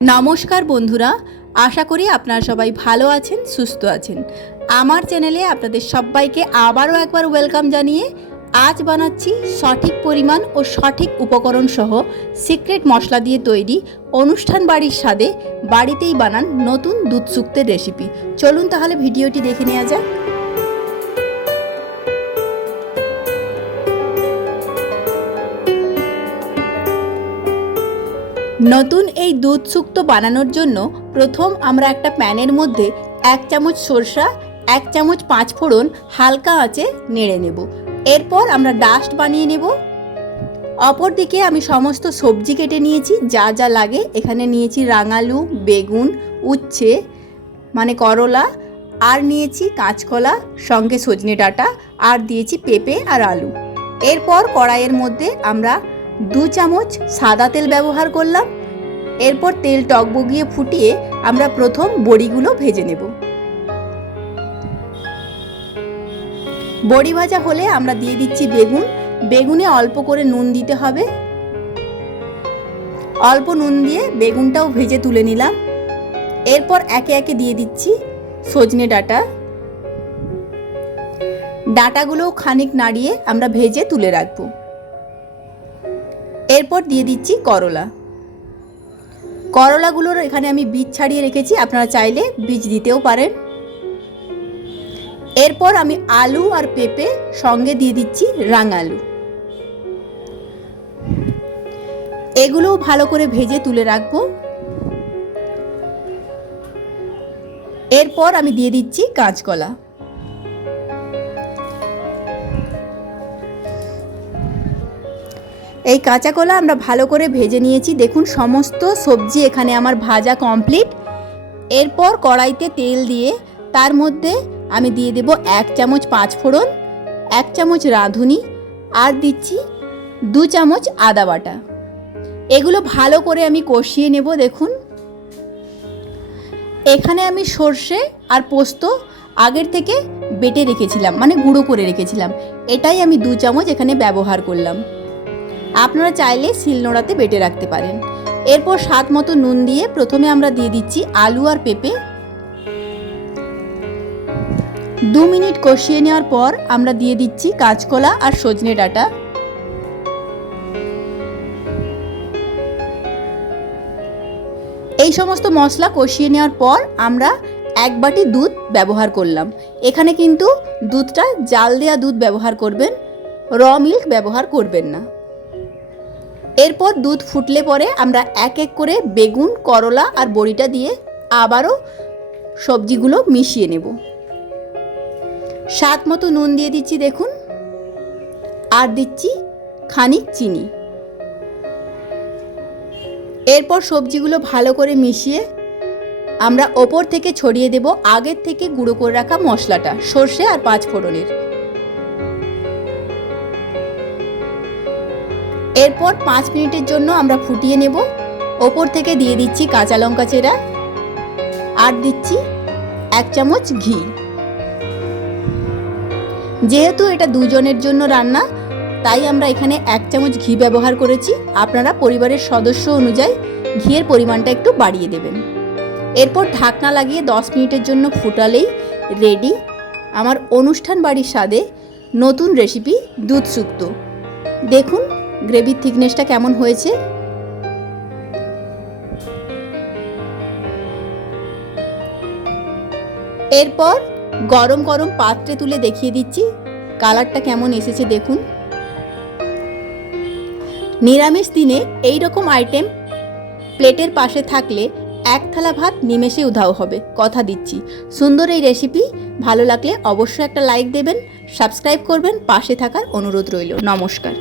নমস্কার বন্ধুরা, আশা করি আপনারা সবাই ভালো আছেন, সুস্থ আছেন। আমার চ্যানেলে আপনাদের সবাইকে আবারও একবার ওয়েলকাম জানিয়ে আজ বানাচ্ছি সঠিক পরিমাণ ও সঠিক উপকরণ সহ সিক্রেট মশলা দিয়ে তৈরি অনুষ্ঠান বাড়ির স্বাদে বাড়িতেই বানান নতুন দুধ শুক্তের রেসিপি। চলুন তাহলে ভিডিওটি দেখে নেওয়া যাক। নতুন এই দুধ শুক্তো বানানোর জন্য প্রথম আমরা একটা প্যানের মধ্যে 1 চামচ সরষা, 1 চামচ 5 ফোড়ন হালকা আঁচে নেড়ে নেব। এরপর আমরা ডাস্ট বানিয়ে নেব। অপরদিকে আমি সমস্ত সবজি কেটে নিয়েছি, যা যা লাগে। এখানে নিয়েছি রাঙালু, বেগুন, উচ্ছে মানে করলা, আর নিয়েছি কাঁচকলা, সঙ্গে সজনে ডাঁটা, আর দিয়েছি পেঁপে আর আলু। এরপর কড়াইয়ের মধ্যে আমরা 2 চামচ সাদা তেল ব্যবহার করলাম। এরপর তেল টকবগিয়ে ফুটিয়ে আমরা প্রথম বড়িগুলো ভেজে নেব। বড়ি ভাজা হলে আমরা দিয়ে দিচ্ছি বেগুন। বেগুনে অল্প করে নুন দিতে হবে। অল্প নুন দিয়ে বেগুনটাও ভেজে তুলে নিলাম। এরপর একে একে দিয়ে দিচ্ছি সজনে ডাঁটা। ডাঁটাগুলো খানিক নাড়িয়ে আমরা ভেজে তুলে রাখবো। এরপর দিয়ে দিচ্ছি করলা। করলাগুলোর এখানে আমি বীজ ছাড়িয়ে রেখেছি, আপনারা চাইলে বীজ দিতেও পারেন। এরপর আমি আলু আর পেঁপে সঙ্গে দিয়ে দিচ্ছি রাঙালু। এগুলোও ভালো করে ভেজে তুলে রাখবো। এরপর আমি দিয়ে দিচ্ছি কাঁচকলা। এই কাঁচা কলা আমরা ভালো করে ভেজে নিয়েছি। দেখুন সমস্ত সবজি এখানে আমার ভাজা কমপ্লিট। এরপর কড়াইতে তেল দিয়ে তার মধ্যে আমি দিয়ে দেব 1 চামচ 5 ফোড়ন, 1 চামচ রাঁধুনি, আর দিচ্ছি 2 চামচ আদা বাটা। এগুলো ভালো করে আমি কষিয়ে নেব। দেখুন এখানে আমি সর্ষে আর পোস্ত আগের থেকে বেটে রেখেছিলাম, মানে গুঁড়ো করে রেখেছিলাম। এটাই আমি 2 চামচ এখানে ব্যবহার করলাম। আপনারা চাইলে শিলনোড়াতে বেটে রাখতে পারেন। এরপর স্বাদ মতো নুন দিয়ে প্রথমে আমরা দিয়ে দিচ্ছি আলু আর পেঁপে। 2 মিনিট কষিয়ে নেওয়ার পর আমরা দিয়ে দিচ্ছি কাঁচকলা আর সজনে ডাঁটা। এই সমস্ত মশলা কষিয়ে নেওয়ার পর আমরা 1 বাটি দুধ ব্যবহার করলাম। এখানে কিন্তু দুধটা জাল দেওয়া দুধ ব্যবহার করবেন, র মিল্ক ব্যবহার করবেন না। এরপর দুধ ফুটলে পরে আমরা এক এক করে বেগুন, করলা আর বড়িটা দিয়ে আবারও সবজিগুলো মিশিয়ে নেব। স্বাদ মতো নুন দিয়ে দিচ্ছি দেখুন, আর দিচ্ছি খানিক চিনি। এরপর সবজিগুলো ভালো করে মিশিয়ে আমরা ওপর থেকে ছড়িয়ে দেব আগের থেকে গুঁড়ো করে রাখা মশলাটা, সর্ষে আর 5 ফোড়নের। এরপর 5 মিনিটের জন্য আমরা ফুটিয়ে নেব। ওপর থেকে দিয়ে দিচ্ছি কাঁচা লঙ্কা চেরা, আর দিচ্ছি 1 চামচ ঘি। যেহেতু এটা 2 জনের জন্য রান্না, তাই আমরা এখানে 1 চামচ ঘি ব্যবহার করেছি। আপনারা পরিবারের সদস্য অনুযায়ী ঘিয়ের পরিমাণটা একটু বাড়িয়ে দেবেন। এরপর ঢাকনা লাগিয়ে 10 মিনিটের জন্য ফুটালেই রেডি আমার অনুষ্ঠান বাড়ির স্বাদে নতুন রেসিপি দুধ শুক্তো। দেখুন গ্রেভির থিকনেসটা কেমন হয়েছে। এরপর গরম গরম পাত্রে তুলে দেখিয়ে দিচ্ছি কালারটা কেমন এসেছে। দেখুন নিরামিষ দিনে এই রকম আইটেম প্লেটের পাশে থাকলে 1 থালা ভাত নিমেষে উধাও হবে, কথা দিচ্ছি। সুন্দর এই রেসিপি ভালো লাগলে অবশ্যই একটা লাইক দেবেন, সাবস্ক্রাইব করবেন, পাশে থাকার অনুরোধ রইল। নমস্কার।